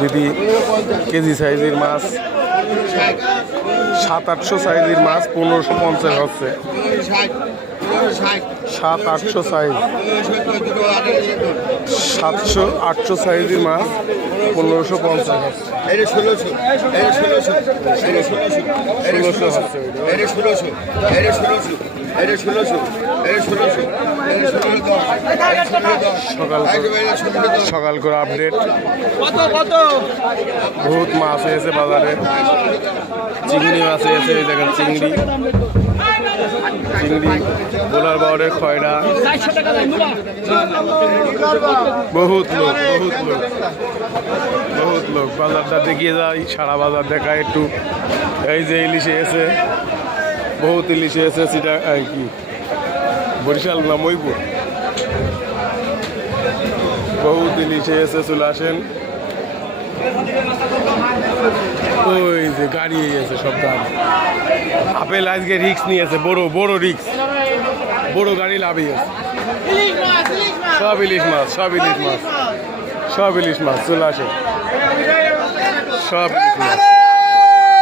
দিদি কেজি সাইজের মাছ 700-800 সাইজের মাছ 1550 হচ্ছে 700-800 সাইজ 700-800 সাইজের মাছ 1550 হচ্ছে 1600 হচ্ছে সকাল করে আপডেট বহুত মাছ এসে বাজারে চিংড়ি মাছ এসে দেখেন চিংড়ি বোলার বাউরের খয়রা বহুত লোক বাজারটা দেখিয়ে যায় সারা বাজার দেখায় একটু এই যে ইলিশে এসে বহুত ইলিশে এসে সেটা কি বরিশাল না মইপুর বহুত ইলিশে এসে চলে আসেন ওই যে গাড়ি আছে সব গাড়ি আপেল আজকে রিক্স নিয়েছে বড় রিক্স বড় গাড়ি লাভই আছে সব ইলিশ মাছ চলে আসে সব ইলিশ মাছ